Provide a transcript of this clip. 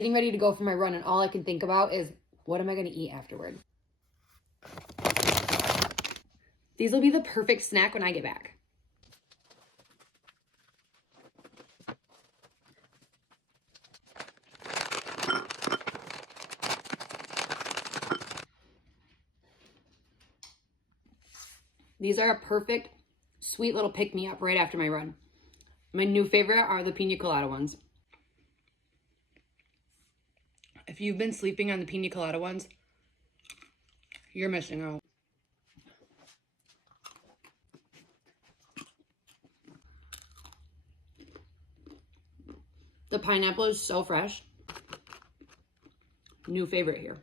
Getting ready to go for my run, and all I can think about is, what am I going to eat afterward? These will be the perfect snack when I get back. These are a perfect, sweet little pick-me-up right after my run. My new favorite are the pina colada ones. If you've been sleeping on the pina colada ones, you're missing out. The pineapple is so fresh. New favorite here.